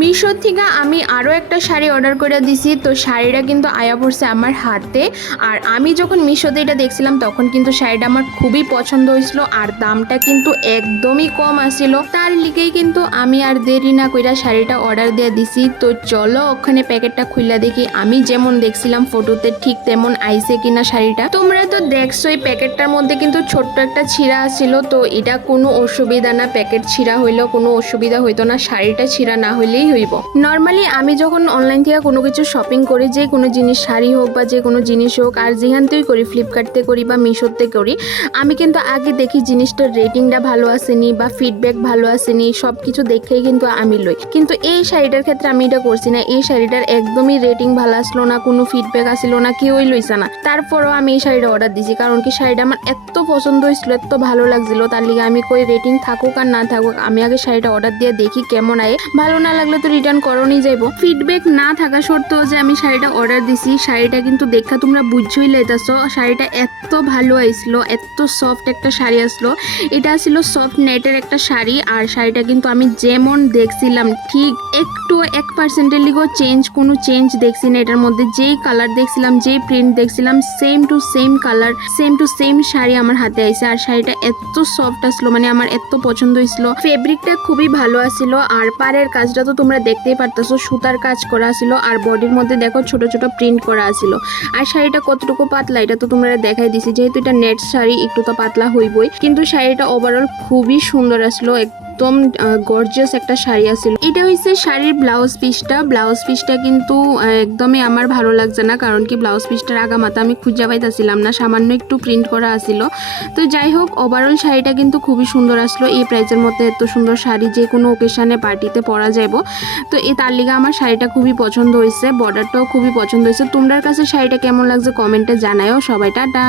মিশো থেকে আমি আরও একটা শাড়ি অর্ডার করে দিছি। তো শাড়িটা কিন্তু আয়া পড়ছে আমার হাতে। আর আমি যখন মিশোতে এটা দেখছিলাম তখন কিন্তু শাড়িটা আমার খুবই পছন্দ হয়েছিল, আর দামটা কিন্তু একদমই কম আসছিল। তার লিগেই কিন্তু আমি আর দেরি না কইরা শাড়িটা অর্ডার দিয়ে দিছি। তো চলো ওখানে প্যাকেটটা খুলে দেখি আমি যেমন দেখছিলাম ফটোতে ঠিক তেমন আইছে কিনা শাড়িটা। তোমরা তো দেখছোই প্যাকেটটার মধ্যে কিন্তু ছোট্ট একটা ছিঁড়া ছিল। তো এটা কোনো অসুবিধা না, প্যাকেট ছিঁড়া হইলেও কোনো অসুবিধা হইতো না, শাড়িটা ছিঁড়া না হইলেই হইব। নর্মালি আমি যখন অনলাইন থেকে কোনো কিছু শপিং করি, যে কোনো জিনিস শাড়ি হোক বা যে কোনো জিনিস হোক, আর যেখান থেকেই করি, ফ্লিপকার্টতে করি বা মিশোতে করি, আমি কিন্তু আগে দেখি জিনিসটার রেটিংটা ভালো আসেনি বা ফিডব্যাক ভালো আসেনি, সব কিছু দেখেই কিন্তু আমি লই। কিন্তু এই শাড়িটার ক্ষেত্রে আমি এটা করছি না। এই শাড়িটার একদমই রেটিং ভালো আসলো না, কোনো ফিডব্যাক আসলো না, কেউই লইছে না। তারপরও আমি এই শাড়িটা অর্ডার দিছি, কারণ কি শাড়িটা আমার এত পছন্দ হয়েছিল, এত ভালো লাগছিল। তার লিগে আমি কই রেটিং থাকুক আর না থাকুক, আমি আগে শাড়িটা অর্ডার দিয়ে দেখি কেমন আয়। ভালো না লাগলে তো রিটার্ন করণই যাইব। ফিডব্যাক না থাকা সত্ত্বেও যে আমি শাড়িটা অর্ডার দিছি, শাড়িটা কিন্তু দেখা তোমরা বুঝছই লাইতাছো। শাড়িটা এত ভালো আইছিল, এত সফট একটা শাড়ি আসলো। এটা ছিল সফট নেটের একটা শাড়ি। আর শাড়িটা কিন্তু আমি যেমন দেখছিলাম ঠিক একটু 1% লিগো কোনো চেঞ্জ দেখছি না এটার মধ্যে। যেই কালার দেখছিলাম, যেই প্রিন্ট দেখছিলাম, same to same colour, same to same sari আমার হাতে আইছে। আর শাড়িটা এত সফট আসলো, মানে আমার এত পছন্দ হয়েছিল। ফেব্রিকটা খুবই ভালো আসছিল। আর পাড়ের কাজটা তো তোমরা দেখতেই পারতেছো, সুতার কাজ করা ছিল। আর বডির মধ্যে দেখো ছোট ছোট প্রিন্ট করা আছিল। আর শাড়িটা কতটুকু পাতলা এটা তো তোমরা দেখাই দিছি, যেহেতু এটা নেট শাড়ি একটু তো পাতলা হইবই। কিন্তু শাড়িটা ওভারঅল খুবই সুন্দর আসলো, একদম গর্জিয়াস একটা শাড়ি আছিল। এটা হচ্ছে শাড়ির ব্লাউজ পিসটা কিন্তু একদমই আমার ভালো লাগছে না, কারণ কি ব্লাউজ পিসটার আগামাথা আমি খুঁজে পাইতাছিলাম না, সামান্য একটু প্রিন্ট করা আছিল। তো যাই হোক, ওভারঅল শাড়িটা কিন্তু খুবই সুন্দর আসলো। এই প্রাইসের মধ্যে এত সুন্দর শাড়ি যে কোনো ওকেশনে পার্টিতে পরা যাব। তো তার লিগে আমার শাড়িটা খুবই পছন্দ হয়েছে, বর্ডারটাও খুবই পছন্দ হয়েছে। তোমার কাছে শাড়িটা কেমন লাগছে কমেন্টে জানাও। সবাই টাটা।